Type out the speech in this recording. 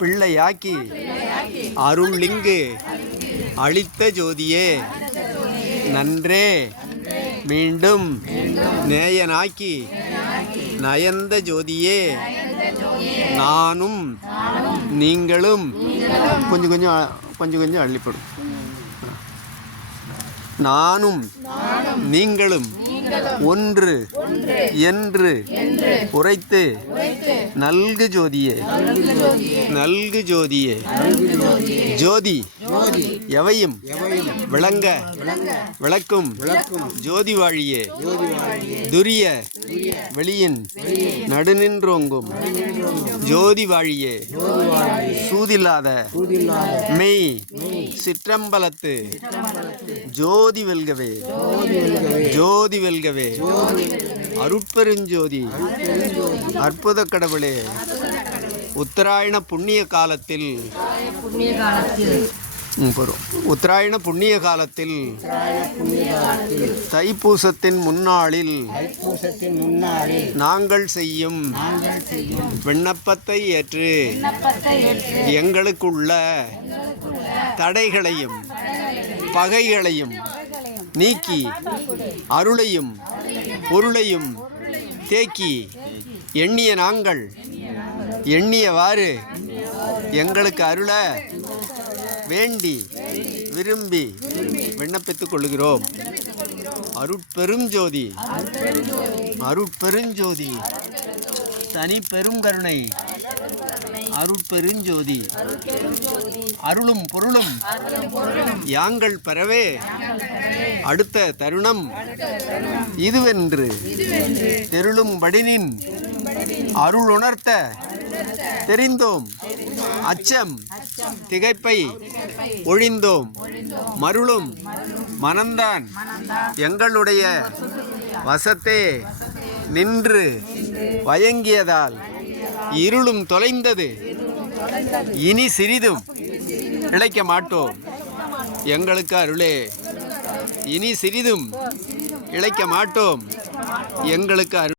பிள்ளையாக்கி அருள்லிங்கு அளித்த ஜோதியே நன்றே மீண்டும் நேயனாக்கி நயந்த ஜோதியே நானும் நீங்களும் கொஞ்சம் கொஞ்சம் அள்ளிப்படும். நானும் நீங்களும் ஒன்று என்று உரைத்து நல்கு ஜோதியே நல்கு ஜோதியே ஜோதி எவையும் விளங்க விளக்கும் ஜோதி வாழியே துரிய வெளியின் நடுநின்றோங்கும் ஜோதி வாழியே சூதில்லாத மெய் சிற்றம்பலத்து ஜோதி வெல்கவே ஜோதி வெல்கவே அருட்பெருஞ்சோதி அற்புத கடவுளே உத்தராயண புண்ணிய காலத்தில் உத்தராயண புண்ணிய காலத்தில் தைப்பூசத்தின் முன்னாளில் நாங்கள் செய்யும் விண்ணப்பத்தை ஏற்று எங்களுக்குள்ள தடைகளையும் பகைகளையும் நீக்கி அருளையும் பொருளையும் தேக்கி எண்ணிய நாங்கள் எண்ணியவாறு எங்களுக்கு அருள வேண்டி விரும்பி விண்ணப்பித்துக் கொள்கிறோம். அருட்பெருஞ்சோதி அருட்பெருஞ்சோதி தனி பெரும் கருணை அருட்பெருஞ்சோதி அருளும் பொருளும் யாங்கள் பெறவே அடுத்த தருணம் இதுவென்று தெருளும் படினின் அருள் உணர்த்த தெரிந்தோம். அச்சம் திகைப்பை ஒழிந்தோம். மருளும் மனந்தான் எங்களுடைய வசத்தே நின்று வயங்கியதால் இருளும் தொலைந்தது. இனி சிறிதும் இழைக்க மாட்டோம். எங்களுக்கு அருளே இனி சிறிதும் இழைக்க மாட்டோம். எங்களுக்கு அருள்